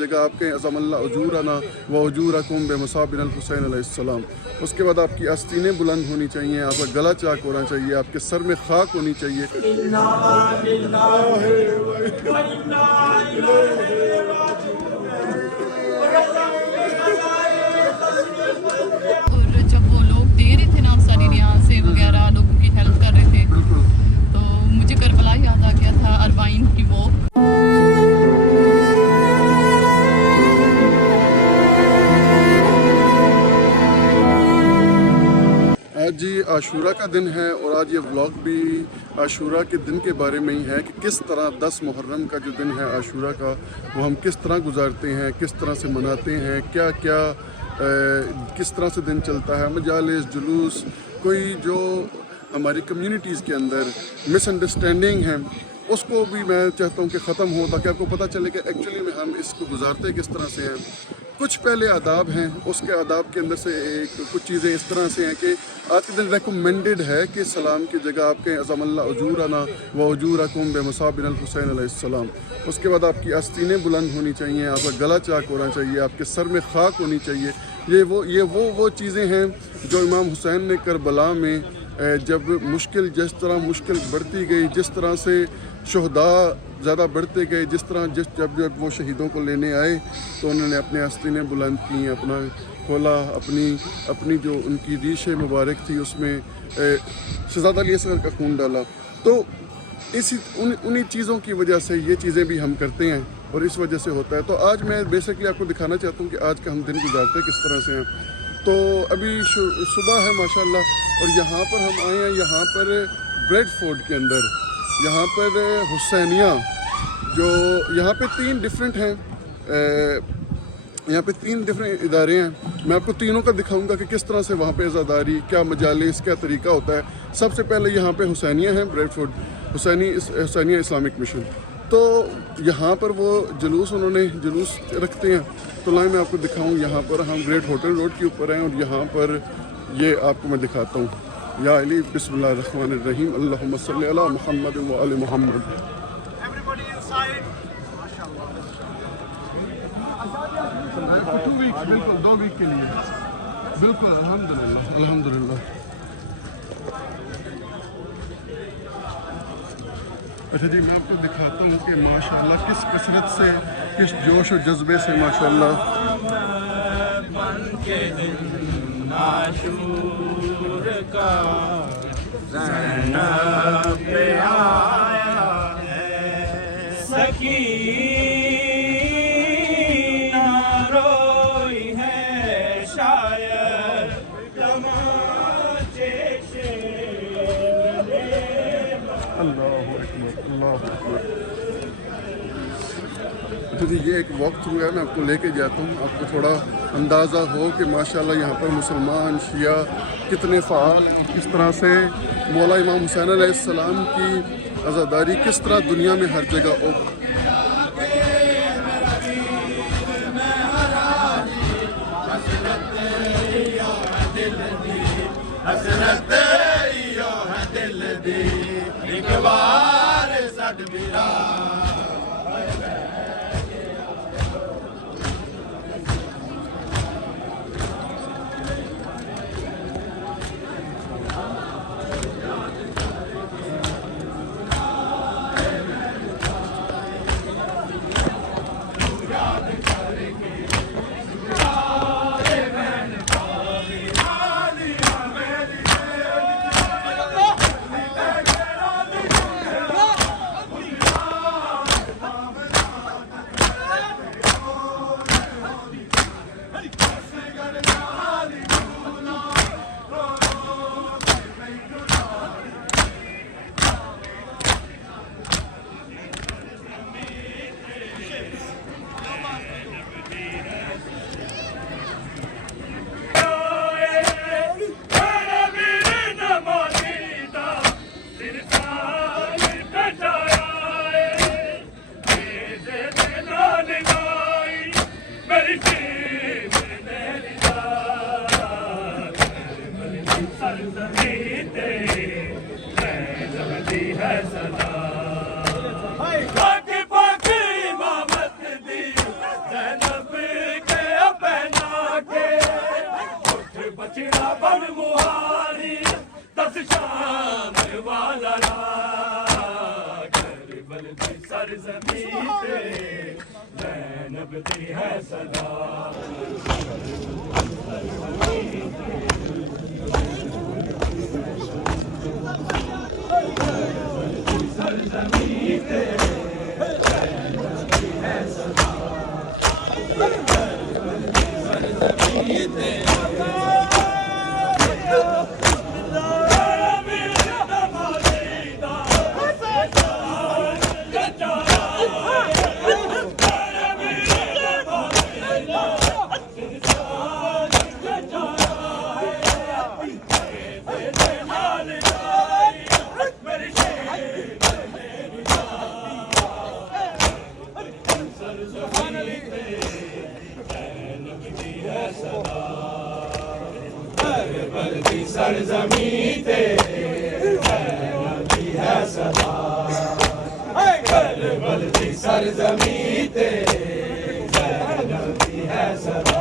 جگہ آپ کہیں عظم اللہ اجورنا و اجورکم بمصابن الحسین علیہ السلام۔ اس کے بعد آپ کی آستینیں بلند ہونی چاہیے، آپ کا گلا چاک ہونا چاہیے، آپ کے سر میں خاک ہونی چاہیے۔ اور جب وہ لوگ دے رہے تھے نا ساری ریاضیں وغیرہ لوگوں کی ہیلپ کر رہے تھے تو مجھے کربلا یاد آ گیا تھا، اربعین کی وہ۔ آج جی عاشورہ کا دن ہے اور آج یہ ولاگ بھی عاشورہ کے دن کے بارے میں ہی ہے کہ کس طرح 10 محرم کا جو دن ہے عاشورہ کا وہ ہم کس طرح گزارتے ہیں، کس طرح سے مناتے ہیں، کیا کیا کس طرح سے دن چلتا ہے، مجالس، جلوس، کوئی جو ہماری کمیونٹیز کے اندر مس انڈرسٹینڈنگ ہیں اس کو بھی میں چاہتا ہوں کہ ختم ہو، تاکہ آپ کو پتہ چلے کہ ایکچولی میں ہم اس کو گزارتے کس طرح سے ہیں۔ کچھ پہلے آداب ہیں، اس کے آداب کے اندر سے کچھ چیزیں اس طرح سے ہیں کہ آج کے دن ریکمینڈڈ ہے کہ سلام کی جگہ آپ کہیں عظم اللہ اجورنا و اجورکم بمصابن الحسین علیہ السلام۔ اس کے بعد آپ کی آستینیں بلند ہونی چاہیے، آپ کا گلا چاک ہونا چاہیے، آپ کے سر میں خاک ہونی چاہیے۔ یہ وہ چیزیں ہیں جو امام حسین نے کربلا میں جب جس طرح مشکل بڑھتی گئی، جس طرح سے شہداء زیادہ بڑھتے گئے، جب وہ شہیدوں کو لینے آئے تو انہوں نے اپنے آستینیں بلند کیں، اپنا کھولا، اپنی جو ان کی ریش مبارک تھی اس میں شہزادہ علی اصغر کا خون ڈالا۔ تو انہی چیزوں کی وجہ سے یہ چیزیں بھی ہم کرتے ہیں اور اس وجہ سے ہوتا ہے۔ تو آج میں بیسکلی آپ کو دکھانا چاہتا ہوں کہ آج کا ہم دن گزارتے کس طرح سے ہیں۔ تو ابھی صبح ہے ماشاءاللہ اور یہاں پر ہم آئے ہیں، یہاں پر بریڈ فورڈ کے اندر، یہاں پر حسینیہ جو یہاں پہ 3 ڈفرینٹ ہیں، یہاں پہ 3 ڈفرینٹ ادارے ہیں۔ میں آپ کو تینوں کا دکھاؤں گا کہ کس طرح سے وہاں پہ عزاداری، کیا مجالس، کیا طریقہ ہوتا ہے۔ سب سے پہلے یہاں پہ حسینیہ ہیں، بریڈ فورڈ حسینیہ اسلامک مشن۔ تو یہاں پر وہ انہوں نے جلوس رکھتے ہیں۔ تو لائن میں آپ کو دکھاؤں، یہاں پر ہم گریٹ ہوٹل روڈ کے اوپر ہیں اور یہاں پر یہ آپ کو میں دکھاتا ہوں۔ یا علی بسم اللہ الرحمن الرحیم، اللہم صلی علی محمد و آل محمد۔ بالکل 2 ویک کے لیے، بالکل الحمدللہ۔ اچھا جی، میں آپ کو دکھاتا ہوں کہ ماشاءاللہ کس کثرت سے، کس جوش و جذبے سے ماشاءاللہ زینب پہ آیا ہے سکینہ روئی ہے شاید تماچے سے۔ اللہ اکبر۔ اچھا جی، یہ ایک واک تھرو ہے، میں آپ کو لے کے جاتا ہوں، آپ کو تھوڑا اندازہ ہو کہ ماشاءاللہ یہاں پر مسلمان شیعہ کتنے فعال، کس طرح سے مولا امام حسین علیہ السلام کی عزاداری کس طرح دنیا میں ہر جگہ پاک امامت دی बन मुहारी दस शाम वाला करबल दी सरजमीं ते ज़ैनब दी है सदा सरजमीं ते ज़ैनब दी है सदा सरजमीं ते सरजमीं ते ज़ैनब दी है सदा करबल दी सरजमीं ते ज़ैनब दी है सदा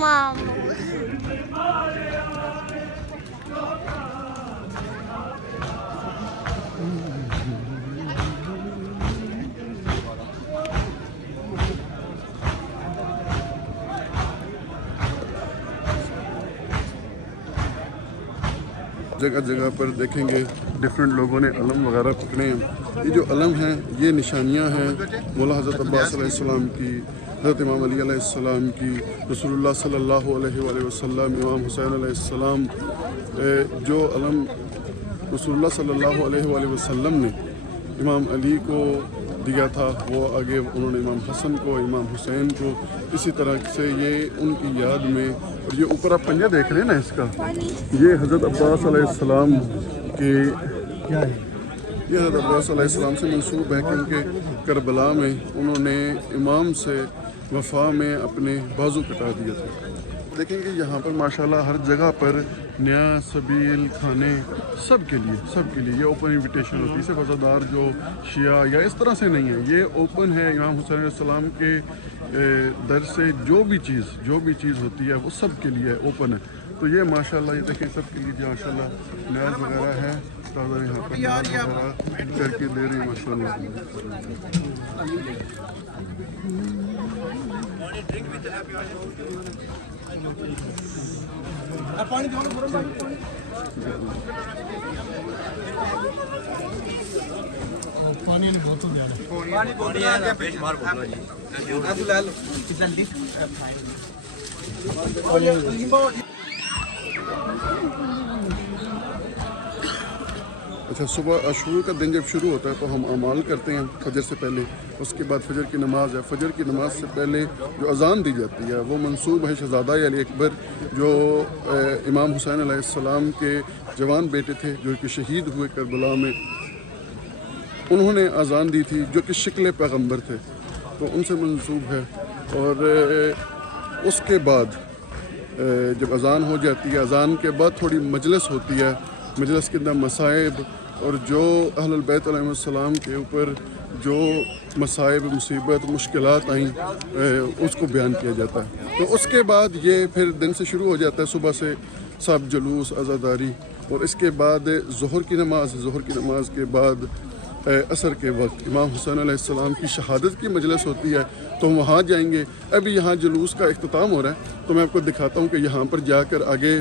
Mom. जगह जगह पर देखेंगे डिफरेंट लोगों ने अलम वगैरह पकड़े हैं। ये जो अलम हैं ये निशानियां हैं मौला हज़रत अब्बास अलैहिस्सलाम की, हज़रत इमाम अली अलैहिस्सलाम की, रसूलुल्लाह सल्लल्लाहु अलैहि वसल्लम, इमाम हुसैन अलैहिस्सलाम। जो अलम रसूलुल्लाह सल्लल्लाहु अलैहि वसल्लम ने इमाम अली को दिया था वो आगे उन्होंने इमाम हसन को, इमाम हुसैन को, इसी तरह से ये उनकी याद में। और ये ऊपर आप पंजा देख रहे हैं ना इसका, ये हज़रत अब्बास अलैहिस्सलाम के ये हज़रत अब्बास अलैहिस्सलाम से मंसूब है क्योंकि करबला में उन्होंने इमाम से वफ़ा में अपने बाजू कटा दिए थे। देखेंगे यहाँ पर माशाल्लाह हर जगह पर नया सबील खाने सब के लिए ये ओपन इनविटेशन होती है। सिर्फ अज़ादार जो शिया या इस तरह से नहीं है, ये ओपन है। इमाम हुसैन अलैहिस्सलाम के दर से जो भी चीज़ होती है वो सब के लिए ओपन है। तो ये माशाल्लाह ये देखें सब के लिए माशाल्लाह न्याज वगैरह है, ताज़ा यहाँ पर न्याज वगैरह करके दे रही है माशाल्लाह। पानी बहुत अच्छा, सुबह आशूर का दिन जब शुरू होता है तो हम अमाल करते हैं फजर से पहले। उसके बाद फजर की नमाज़ है। फजर की नमाज़ से पहले जो अज़ान दी जाती है वो मंसूब है शहज़ादा अली अकबर जो इमाम हुसैन अलैहिस्सलाम के जवान बेटे थे जो कि शहीद हुए करबला में। उन्होंने अज़ान दी थी जो कि शिक्ल पैगम्बर थे, तो उनसे मंसूब है। और उसके बाद जब अज़ान हो जाती है, अज़ान के बाद थोड़ी मजलिस होती है। मजलिस के अंदर मसाइब और जो अहलुल बैत अलैहिस्सलाम के ऊपर जो मसाइब, मुसीबत, मुश्किलात आई उसको बयान किया जाता है। तो उसके बाद ये फिर दिन से शुरू हो जाता है, सुबह से सब जुलूस, अज़ादारी। और इसके बाद ज़ोहर की नमाज के बाद असर के वक्त इमाम हुसैन अलैहिस्सलाम की शहादत की मजलिस होती है, तो हम वहाँ जाएंगे। अभी यहाँ जुलूस का इख्तिताम हो रहा है, तो मैं आपको दिखाता हूँ कि यहाँ पर जाकर आगे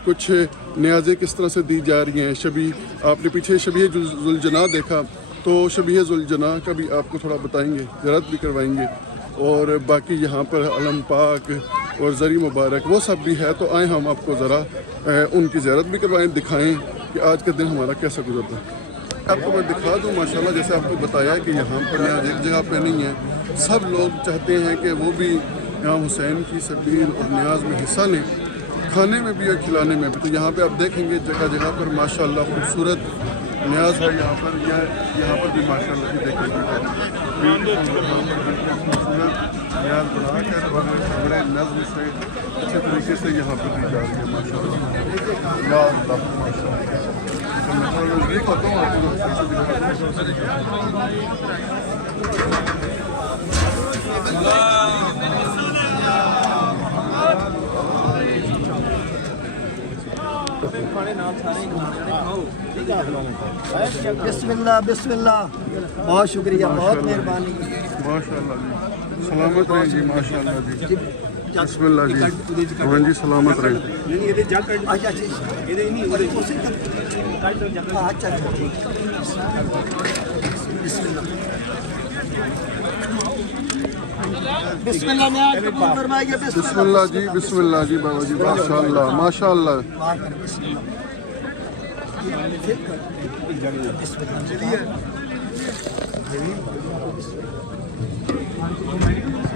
कुछ न्याज़ें किस तरह से दी जा रही हैं। शबी, आपने पीछे शबीह ज़ुलजना देखा, तो शबीह ज़ुलजना का भी आपको थोड़ा बताएंगे, ज़ियारत भी करवाएंगे। और बाकी यहाँ पर अलम पाक और ज़री मुबारक वो सब भी है, तो आए हम आपको ज़रा उनकी ज़ियारत भी करवाएँ, दिखाएँ कि आज का दिन हमारा कैसा गुजरता है। आपको मैं दिखा दूँ माशाल्लाह, जैसे आपको बताया कि यहाँ पर यहाँ एक जगह पे नहीं है, सब लोग चाहते हैं कि वो भी यहाँ हुसैन की सबील और न्याज में हिस्सा लें, खाने में भी और खिलाने में भी। तो यहाँ पे आप देखेंगे जगह जगह पर माशाल्लाह खूबसूरत न्याज है। यहाँ पर भी माशाल्लाह की देखेंगे खूबसूरत न्याज बनाकर और बड़े नज़्म से अच्छे तरीके से यहाँ पर दी जा रही है माशाल्लाह। या अल्लाह माशाल्लाह। नज़दीक होता हूँ आपको बिस्मिल्लाह बिस्मिल्लाह, बहुत शुक्रिया, बहुत मेहरबानी। माशाल्लाह जी, सलामत रहें जी, माशाल्लाह जी, बिस्मिल्लाह जी, हाँ जी सलामत रहें। अच्छा ठीक, बिस्मिल्लाह न्याज कबूल फरमाइए। बिस्मिल्लाह जी बाबा जी, माशाल्लाह माशाल्लाह।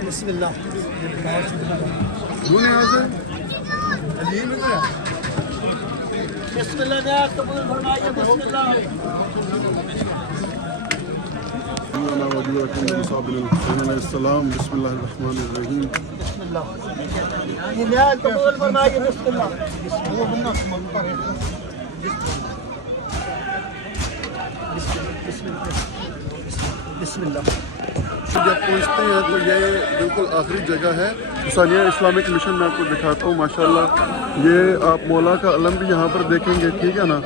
बिस्मिल्लाह बिस्मिल्लाह न्याज कबूल फरमाइए। बिस्मिल्लाह सलाम बिस्मिल्लाहिर्रहमानिर्रहीम। बिस्मिल्लाह, ये न्याज कबूल फरमाइए। बिस्मिल्लाह बिस्मिल्लाह। जब पहुँचते हैं तो ये बिल्कुल आखिरी जगह है हुसैनिया इस्लामिक मिशन। मैं आपको दिखाता हूँ माशाल्लाह, ये आप मौला का अलम भी यहाँ पर देखेंगे, ठीक है ना।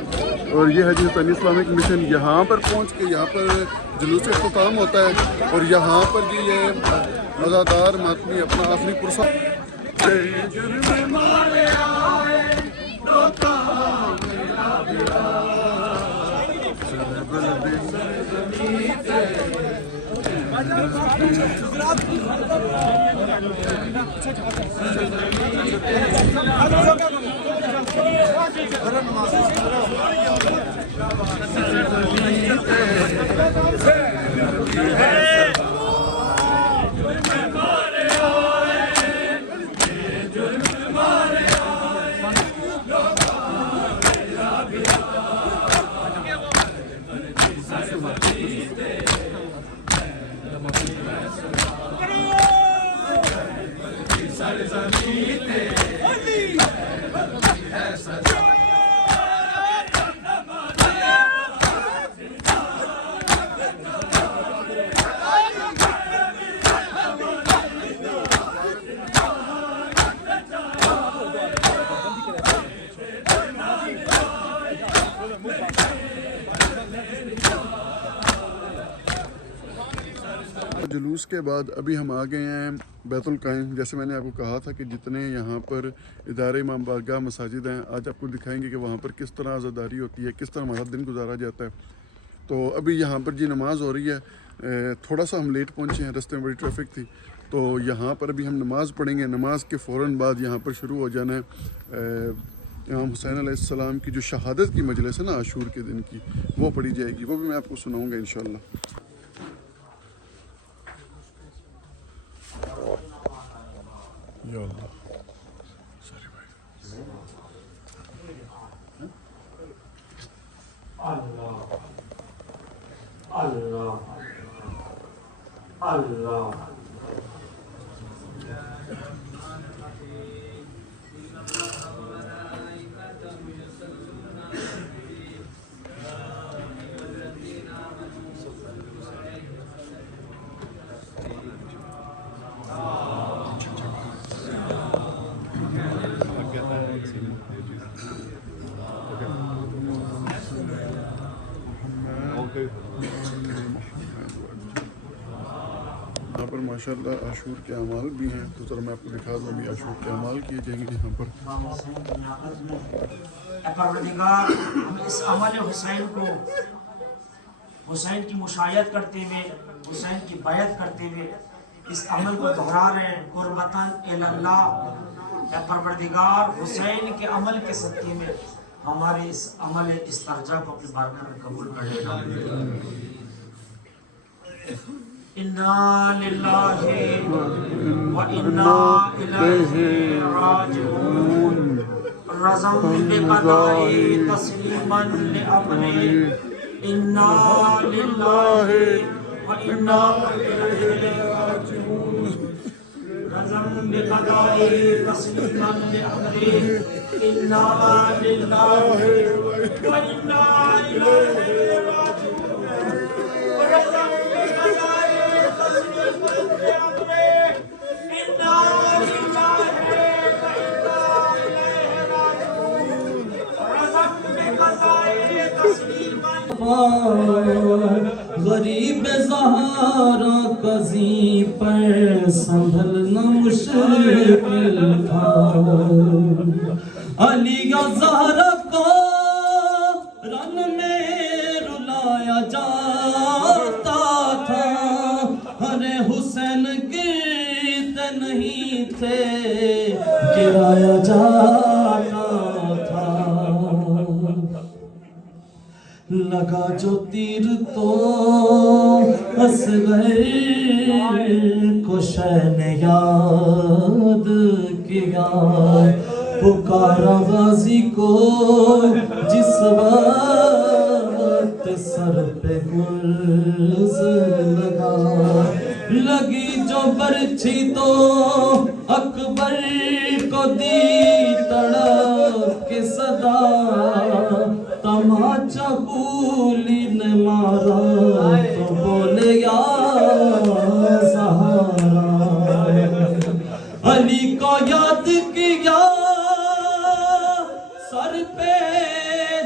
और ये है जी हुसैनिया इस्लामिक मिशन। यहाँ पर पहुँच के यहाँ पर जुलूस इख्तिताम होता है और यहाँ पर जी ये अज़ादार मातमी अपना आखिरी पुरसा जुलूस के बाद अभी हम आ गए हैं बैतुल कायम। जैसे मैंने आपको कहा था कि जितने यहाँ पर इदारे इमाम बारगाह मसाजिद हैं, आज आपको दिखाएंगे कि वहाँ पर किस तरह आज़ादारी होती है, किस तरह हमारा दिन गुजारा जाता है। तो अभी यहाँ पर जी नमाज़ हो रही है। थोड़ा सा हम लेट पहुँचे हैं, रास्ते में बड़ी ट्रैफिक थी। तो यहाँ पर अभी हम नमाज़ पढ़ेंगे। नमाज के फ़ौरन बाद यहाँ पर शुरू हो जाना है इमाम हुसैन अलैहिस्सलाम की जो शहादत की मजलिस है ना आशूर के दिन की, वो पढ़ी जाएगी। वो भी मैं आपको सुनाऊँगा इंशाअल्लाह। या अल्लाह, सॉरी भाई। अल्लाह अल्लाह अल्लाह। यहाँ पर माशाल्लाह आशूर के अमाल भी हैं, तो ज़रा मैं आपको दिखा दूँ अभी आशूर के अमाल किए जाएंगे यहाँ पर। परवरदिगार, हम इस अमल हुसैन को हुसैन की मुशायत करते हुए, हुसैन की बैत करते हुए इस अमल को दोहरा रहे हैं कुर्बतन इल्लल्लाह। परवरदिगार, हुसैन के अमल के सदक़े में ہمارے اس عمل استرجاع کو اپنی بارگاہ میں قبول کر لینا. انا للہ و انا الیہ راجعون. رضم بقضائی تسلیما لامرہ. انا للہ و انا الیہ راجعون. رضم بقضائی تسلیما لامرہ. انا للہ و انا الیہ راجعون. رضم بقضائی تسلیما لامرہ. انا للہ غریب زہرا قضی پر سنبھلنا مشکل تھا. علی زہرا کو رن میں رلایا جاتا تھا. ارے حسین گرتے نہیں تھے گرایا جاتا تھا. لگا جو تیر تو اصغر کو شہ نے یاد کیا. پکارا غازی کو جس وقت سر پہ گلز لگا. لگی جو برچھی تو اکبر کو دی تڑپ کے صدا. تماچا بولی نے مارا تو بولے یا زہرا. علی کو یاد کیا سر پہ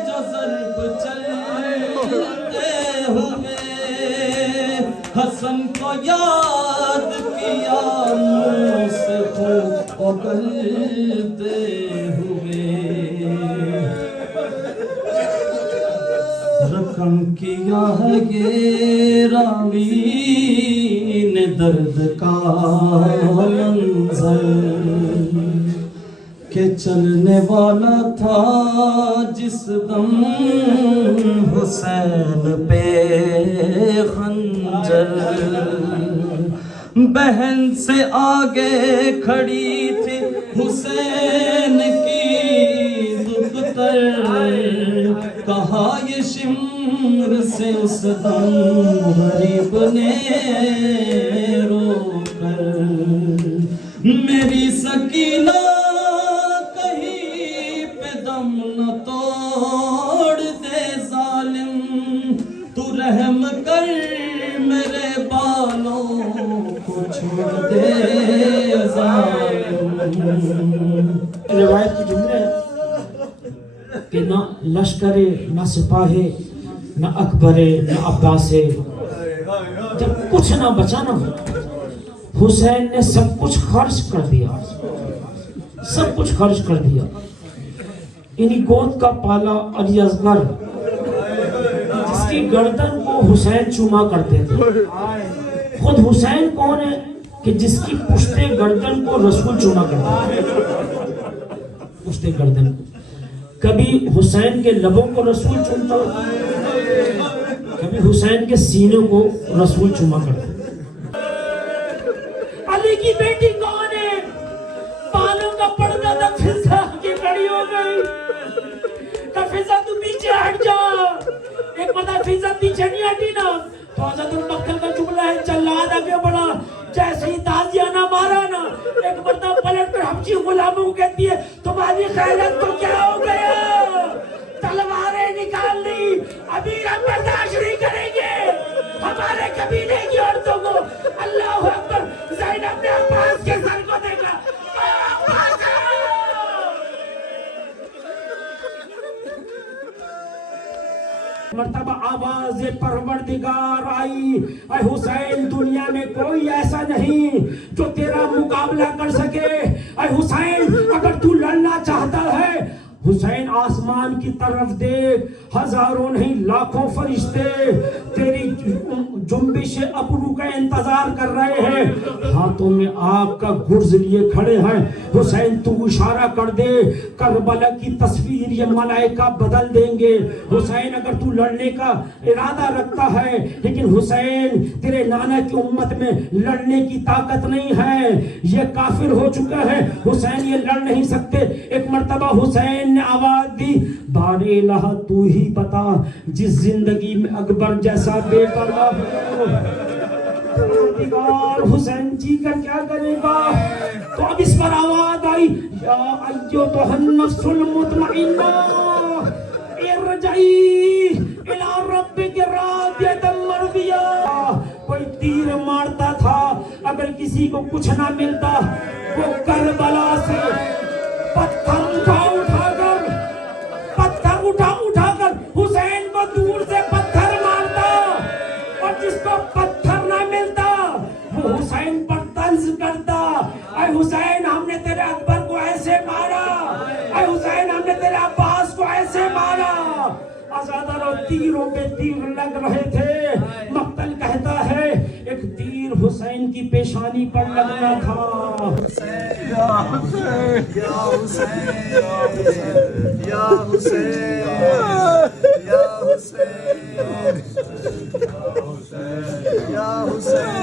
جو ضرب چلتے ہوئے. حسن کو یاد کیا منہ سے خون اگلتے ہوئے. رقم کیا ہے یہ راوی نے درد کا منظر کہ چلنے والا تھا جس دم حسین پہ خنجر. بہن سے آگے کھڑی تھی حسین کی دختر. کہا یہ شمر سے اس دم غریب نے رو کر. میری سکینہ کہیں پہ دم نہ توڑ دے ظالم. تو رحم کر میرے بالوں کو چھوڑ دے ظالم. روایت کی جملے کہ نہ لشکر نہ سپاہی نہ اکبر نہ عباس. جب کچھ نہ بچا نہ حسین نے سب کچھ خرچ کر دیا. سب کچھ خرچ کر دیا. انہی گود کا پالا علی اصغر جس کی گردن کو حسین چوما کرتے تھے. خود حسین کون ہے کہ جس کی پشت گردن کو رسول چوما کرتے تھے. پشت گردن کبھی حسین کے لبوں کو رسول چومتا, کبھی حسین کے سینے کو رسول چوما کرتا. علی کی بیٹی کون ہے؟ بالوں کا پردہ تھا فضا کی کڑی ہو گئی. فضا تو پیچھے ہٹ جا. ایک مرتبہ فضا پیچھے نہیں ہٹی نا تو حضرت المقتل کا جملہ ہے جلاد آگے بڑھا جیسے ہی تازیہ نہ مارا نا. ایک مرتبہ پلٹ کر حبشی غلاموں کو کہتی ہے تمہاری خیرت کو کیا ہو گیا؟ تلواریں نکال لی. امیر ہم برداشت نہیں کریں گے ہمارے قبیلے کی عورتوں کو. اللہ اکبر. زینب نے عباس کے سر کو دیکھا. مرتبہ آواز پروردگار آئی اے حسین دنیا میں کوئی ایسا نہیں جو تیرا مقابلہ کر سکے. اے حسین اگر تو لڑنا چاہتا ہے حسین آسمان کی طرف دیکھ، ہزاروں نہیں لاکھوں فرشتے تیری جنبش ابرو کا انتظار کر رہے ہیں، ہاتھوں میں آگ کا گرز لیے کھڑے ہیں۔ حسین تو اشارہ کر دے، کربلا کی تصویر یہ ملائکہ بدل دیں گے۔ حسین اگر تو لڑنے کا ارادہ رکھتا ہے، لیکن حسین تیرے نانا کی امت میں لڑنے کی طاقت نہیں ہے، یہ کافر ہو چکا ہے، حسین یہ لڑ نہیں سکتے۔ ایک مرتبہ حسین نے آواز دی، بار الہ تو ہی بتا، جس زندگی میں اکبر جیسا بے پرواہ ہو، پروردگار حسین جی کا کیا کرے گا؟ تو اب اس پر آواز آئی، یا ایتھا النفس المطمئنہ ارجعی الی ربک راضیۃ مرضیہ۔ کوئی تیر مارتا تھا، اگر کسی کو کچھ نہ ملتا، وہ کربلا سے پتھر اٹھا کر حسین کو دور سے پتھر مارتا، اور جس کو پتھر نہ ملتا وہ حسین پر طنز کرتا، اے حسین ہم نے تیرے اکبر کو ایسے مارا، اے حسین ہم نے تیرے عباس کو ایسے مارا۔ آزادہ رو تیروں پہ تیر لگ رہے تھے، مقتل کہتا ہے ایک تیر حسین کی پیشانی پر لگنا تھا۔ یا حسین یا حسین یا حسین یا حسین یا حسین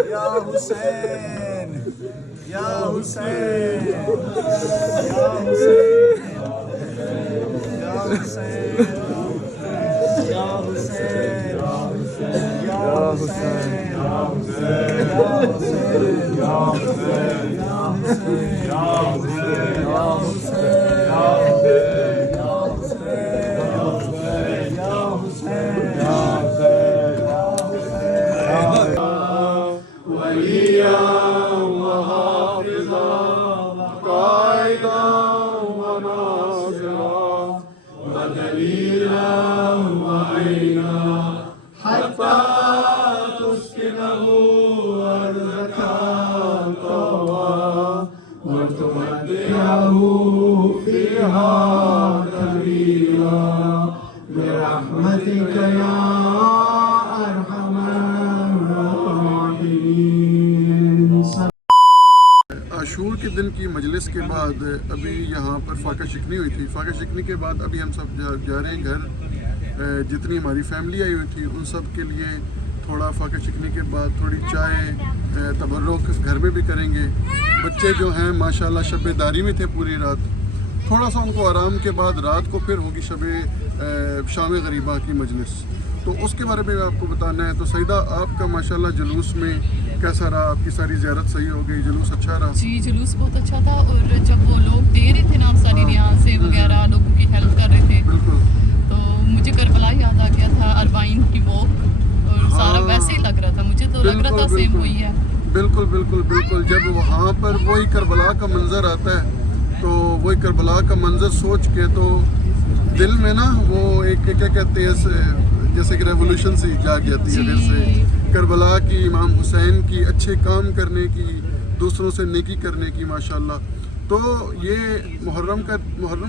یا حسین یا حسین یا حسین یا حسین یا حسین یا حسین عاشور کے دن کی مجلس کے بعد ابھی یہاں پر فاقہ شکنی ہوئی تھی۔ فاقہ شکنی کے بعد ابھی ہم سب جا رہے ہیں گھر، جتنی ہماری فیملی آئی ہوئی تھی ان سب کے لیے تھوڑا فاقہ شکنی کے بعد تھوڑی چائے تبرک گھر میں بھی کریں گے۔ بچے جو ہیں ماشاءاللہ شب داری میں تھے پوری رات، تھوڑا سا ان کو آرام کے بعد رات کو پھر ہوگی شام غریبہ کی مجلس، تو اس کے بارے میں آپ کو بتانا ہے۔ تو سعیدہ آپ کا ماشاءاللہ جلوس میں کیسا رہا؟ آپ کی ساری زیارت صحیح ہو گئی؟ جلوس اچھا رہا؟ جی جلوس بہت اچھا تھا، اور جب وہ لوگ دے رہے تھے نا ساری نیازیں وغیرہ لوگوں کی ہیلپ کر رہے تھے، بالکل، تو مجھے کربلا یاد آ گیا تھا، اربعین کی واک، اور سارا ویسے ہی لگ رہا تھا، مجھے تو لگ رہا تھا سیم وہی ہے۔ بالکل بالکل بالکل، جب وہاں پر وہی کربلا کا منظر آتا ہے تو وہی کربلا کا منظر سوچ کے تو دل میں نا وہ ایک کیا کہتے ہیں جیسے کہ ریولوشن سی جاگ جاتی ہے پھر سے، کربلا کی، امام حسین کی اچھے کام کرنے کی، دوسروں سے نیکی کرنے کی ماشاءاللہ۔ تو یہ محرم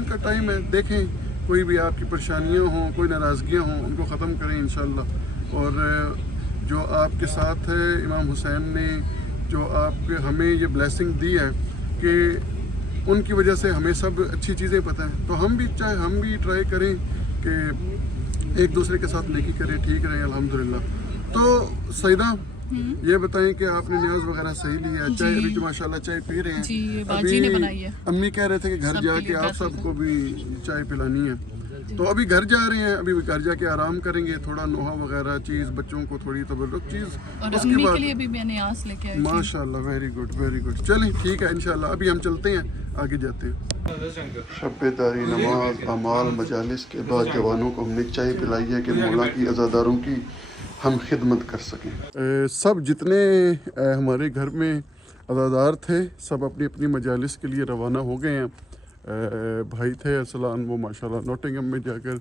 کا ٹائم ہے، دیکھیں کوئی بھی آپ کی پریشانیاں ہوں، کوئی ناراضگیاں ہوں، ان کو ختم کریں انشاءاللہ۔ اور جو آپ کے ساتھ ہے امام حسین نے جو ہمیں یہ بلیسنگ دی ہے کہ ان کی وجہ سے ہمیں سب اچھی چیزیں پتہ ہیں، تو ہم بھی ٹرائی کریں کہ ایک دوسرے کے ساتھ نیکی کریں، ٹھیک رہیں الحمدللہ۔ تو سعیدہ یہ بتائیں کہ آپ نے نیاز وغیرہ صحیح لی ہے؟ چائے ابھی تو ماشاءاللہ چائے پی رہے ہیں؟ جی باجی نے بنائی ہے، امی کہہ رہے تھے کہ گھر جا کے آپ سب کو بھی چائے پلانی ہے، تو ابھی گھر جا رہے ہیں، ابھی گھر جا کے آرام کریں گے، تھوڑا نوحہ وغیرہ چیز، بچوں کو تھوڑی تبرک چیز، اور اس امی کے کے بعد لیے بھی میں نے آس لے کے آئی تھی۔ ماشاءاللہ ویری گڈ، چلیں ٹھیک ہے انشاءاللہ، ابھی ہم چلتے ہیں، آگے جاتے ہیں۔ شب داری، نماز، اعمال، مجالس کے بعد جوانوں کو ہم نے چائے پلائی ہے کہ مولا کی عزاداروں کی ہم خدمت کر سکیں۔ سب جتنے ہمارے گھر میں عزادار تھے سب اپنی اپنی مجالس کے لیے روانہ ہو گئے ہیں۔ بھائی تھے ارسلان، وہ ماشاءاللہ نوٹنگھم میں جا کر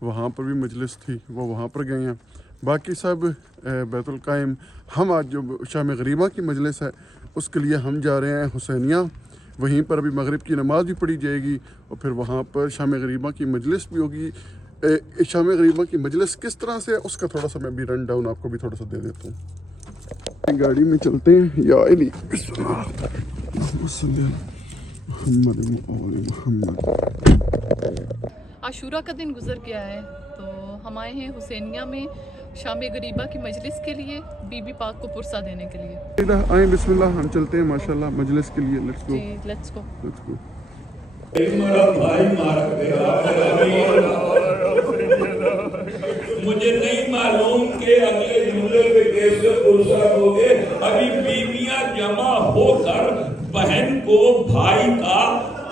وہاں پر بھی مجلس تھی، وہ وہاں پر گئے ہیں۔ باقی سب بیت القائم، ہم آج جو شام غریبہ کی مجلس ہے اس کے لیے ہم جا رہے ہیں حسینیہ वहीं पर अभी मगरिब की नमाज़ भी पढ़ी जाएगी और फिर वहाँ पर शाम गरीबा की मजलिस भी होगी। शाम गरीबा की मजलिस किस तरह से है उसका थोड़ा सा मैं भी रन डाउन आपको भी थोड़ा सा दे देता हूँ। गाड़ी में चलते हैं या अली आशूरा का दिन गुजर गया है, तो हम आए हैं हुसैनिया में शाम गरीबा की मजलिस के लिए, बीबी पाक को पुरसा देने के लिए। आए बिस्मिल्लाह, हम चलते हैं माशाल्लाह मजलिस के लिए। लेट्स गो, जी लेट्स गो। मेरा भाई मार गया। मुझे नहीं मालूम कि अगले जुमले पे कैसे पुरसा होगे। अभी बीवियां जमा होकर बहन को भाई का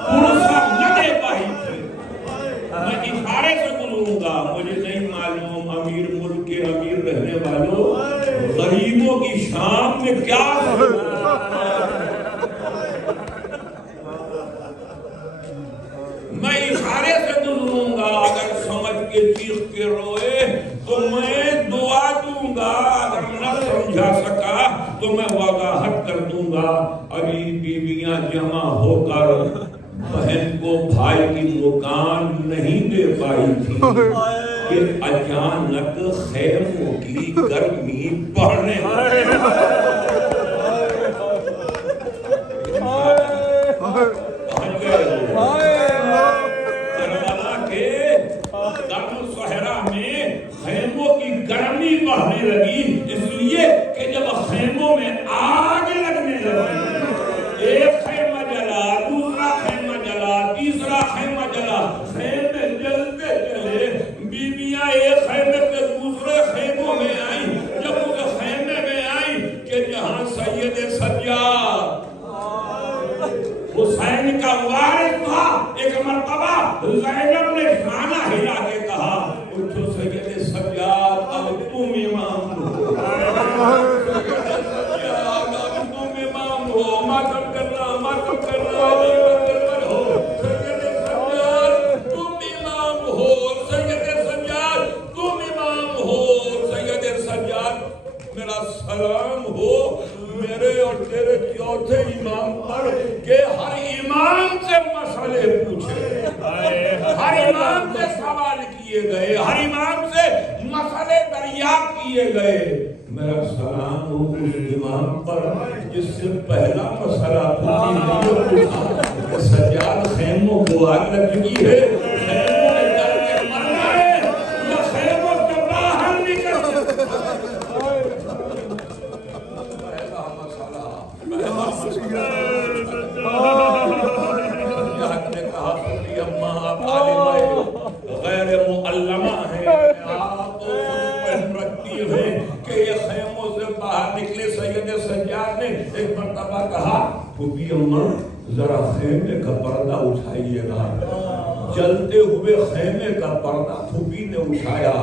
पुरसा न दे पाई थी। मैं इशारे से बोलूंगा, मुझे नहीं मालूम अमीर मुल्क के अमीर रहने वालों गरीबों की शाम में क्या मैं इशारे से दूंगा। अगर समझ के चीख के रोए तो मैं दुआ दूंगा, अगर न समझा सका तो मैं वजाहत कर दूंगा। अभी बीवियां जमा होकर बहन को भाई की मुकान नहीं दे पाई थी कि अचानक खैमों की गर्मी बढ़ने बढ़ने लगी, इसलिए कि जब खैमों में आग लगने लगी, एक खैमा जला, दूसरा खैमा जला, तीसरा खैमा जला, खैमे जलते चले। बीवियां एक खैमे से दूसरे खैमों में आई। जब उस खैमे में आई कि जहां सैयद सज्जाद हुसैन का वारिस था, एक मर्तबा ज़ैनब ने खाना हिला के कहा, उठो सैयद सज्जाद, अब तुम इमाम हो। तुम इमाम हो, मातम करना हो। सैयद सज्जाद तुम इमाम हो, सैयद सज्जाद तुम इमाम हो। सैयद सज्जाद मेरा सलाम हो मेरे और तेरे चौथे इमाम पर के हर इमाम से मसले पूछे, हर इमाम से सवाल किए गए, हर इमाम से मसले दरियाफ्त किए गए। मेरा सलाम हो उस इमाम पर जिससे पहला मसला पूछा, सज्जाद खैमों को आग लग चुकी है, खैमों में जल के मरना है या खैमों से बाहर निकल। ने कहा अम्मा आप गैर मुअल्लमा है, आप रखती है कि ये खैमों से बाहर निकले। सैयद सज्जाद ने एक मर्तबा कहा, फूफी अम्मा जरा खैमे का पर्दा उठाइएगा। जलते हुए खैमे का पर्दा फूफी ने उठाया।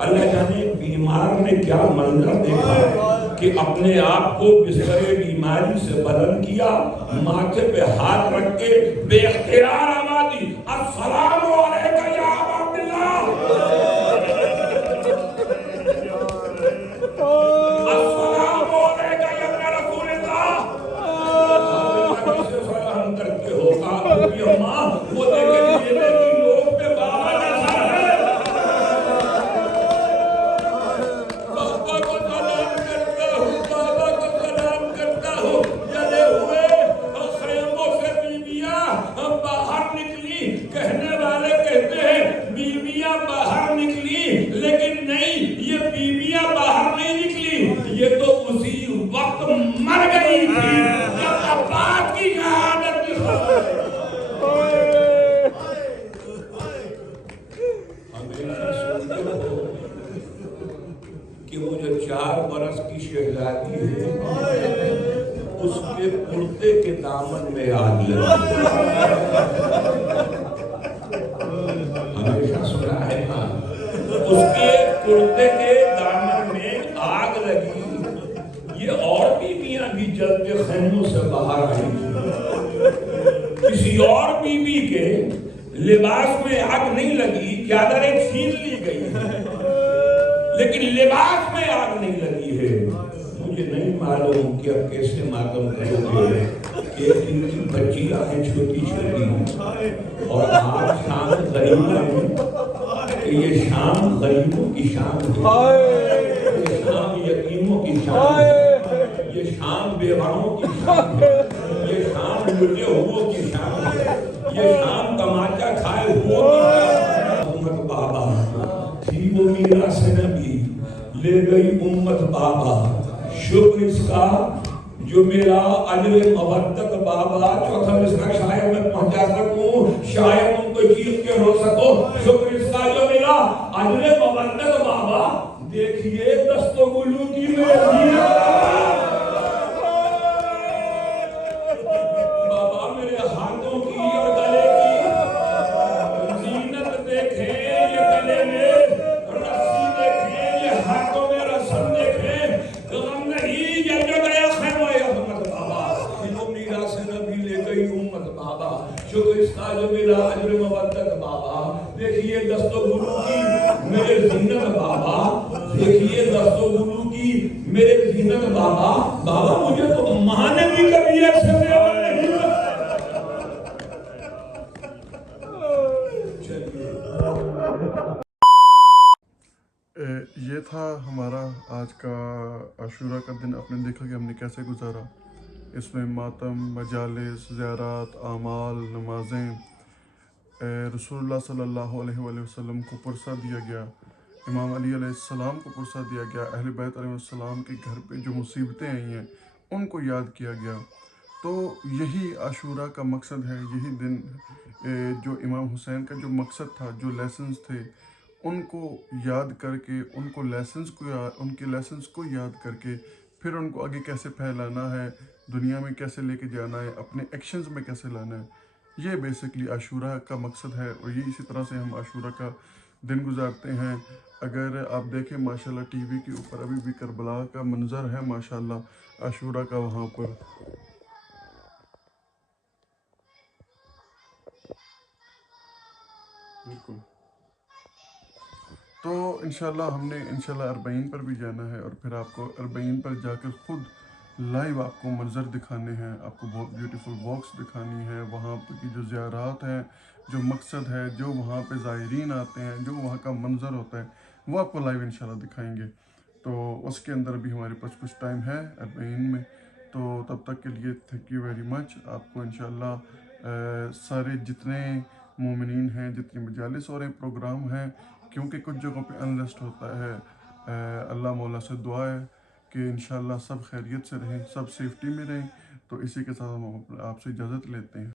अल्लाह जाने बीमार ने क्या मंजर देखा कि अपने आप को बिस्तरे बीमारी से बदल किया, माथे पे हाथ रख के बेख्तियार आवाज दी, अस्सलामु अलैका या अबा अब्दुल्लाह, अस्सलामु अलैका या रसूलल्लाह। किसे सलाम करते हो? कहा अम्मा वो देखे लोग पे बाबा का सर है, बाबा को सलाम करता हूँ। जले हुए खैमों से बीवियां बाहर निकली। कहने वाले कहते हैं बीवियां बाहर निकली, लेकिन नहीं, ये बीवियां बाहर नहीं निकली, ये तो उसी वक्त मर गई थी जब अब्बास की शहादत कि वो जो 4 बरस की शहजादी है उसके कुर्ते के दामन में आग लगी। हमेशा सुना है ना, उसके कुर्ते के दामन में आग लगी। ये और बीवियां भी जलते खैमों से बाहर आई। किसी और बीवी के लिबास में आग नहीं लगी, चादरें छीन ली गई, लेकिन लिबास में आग नहीं लगी है। मुझे नहीं मालूम कि अब कैसे मातम करोगे, एक इनकी बच्ची आगे छोटी छोटी है और आज शाम गरीबों है कि ये शाम गरीबों की शाम है, ये शाम यतीमों की शाम है, ये शाम बेवाओं की शाम है, ये शाम लुटे हुओं की शाम है, ये शाम तमाचा खाए हुओं की शाम है। उम्मत बाबा थी वो मीरा से नबी, ले गई उम्मत बाबा, शुक्र इसका जो मेरा अजर मवद्दत बाबा। चौथा मिसरा शायद मैं पहुंचा सकूं, शायद तुम कोई चीज के रो सको। शुक्र इसका जो मेरा अजर मवद्दत बाबा, देखिए दस्तों गुलू की मेरी बाबा, मेरे हाथों की और गले की जीनत देखें, ये गले में रस्सी देखें, ये हाथों में रस्म देखें, गम नहीं जल जो गया उम्मत बाबा, वो मीरा से नबी ले गई उम्मत बाबा। शुक्र इसका जो मेरा अजर मवद्दत बाबा, देखिए दस्तों गुलू की मेरे जीनत बाबा, देखिए दस्तों गुलू की मेरे जीनत बाबा। बाबा मुझे तो मां ने भी कभी ऐसे नहीं ये था हमारा आज का आशूरा का दिन। आपने देखा कि हमने कैसे गुजारा। इसमें मातम, मजालिस, ज़ियारत, आमाल, नमाज़ें, रसूलुल्लाह सल्लल्लाहु अलैहि वसल्लम को पुरसा दिया गया, इमाम अली अलैहिस्सलाम को पुरसा दिया गया, अहले बैत अलैहिस्सलाम के घर पे जो मुसीबतें आई हैं उनको याद किया गया। तो यही आशूरा का मकसद है, यही दिन जो इमाम हुसैन का जो मकसद था, जो लेसन्स थे उनको याद करके, उनके लेसन्स को याद करके फिर उनको आगे कैसे फैलाना है, दुनिया में कैसे लेके जाना है, अपने एक्शंस में कैसे लाना है, ये बेसिकली आशूरा का मकसद है। और ये इसी तरह से हम आशूरा का दिन गुजारते हैं। अगर आप देखें माशाल्लाह टीवी के ऊपर अभी भी करबला का मंज़र है माशाल्लाह आशूरा का वहाँ पर। बिल्कुल। तो इंशाल्लाह हमने इंशाल्लाह अरबईन पर भी जाना है और फिर आपको अरबईन पर जाकर ख़ुद लाइव आपको मंज़र दिखाने हैं, आपको बहुत ब्यूटीफुल वॉक्स दिखानी है, वहाँ पर की जो ज़ियारात हैं, जो मकसद है, जो वहाँ पे ज़ायरीन आते हैं, जो वहाँ का मंज़र होता है, वो आपको लाइव इंशाल्लाह दिखाएंगे। तो उसके अंदर भी हमारे पास कुछ टाइम है अरबईन में। तो तब तक के लिए थैंक यू वेरी मच। आपको इंशाल्लाह सारे जितने मोमिनीन हैं, जितनी मजालिस और प्रोग्राम हैं, क्योंकि कुछ जगहों पे अनरेस्ट होता है, अल्लाह मौला से दुआ है कि इंशाल्लाह सब खैरियत से रहें, सब सेफ्टी में रहें। तो इसी के साथ हम आपसे इजाज़त लेते हैं।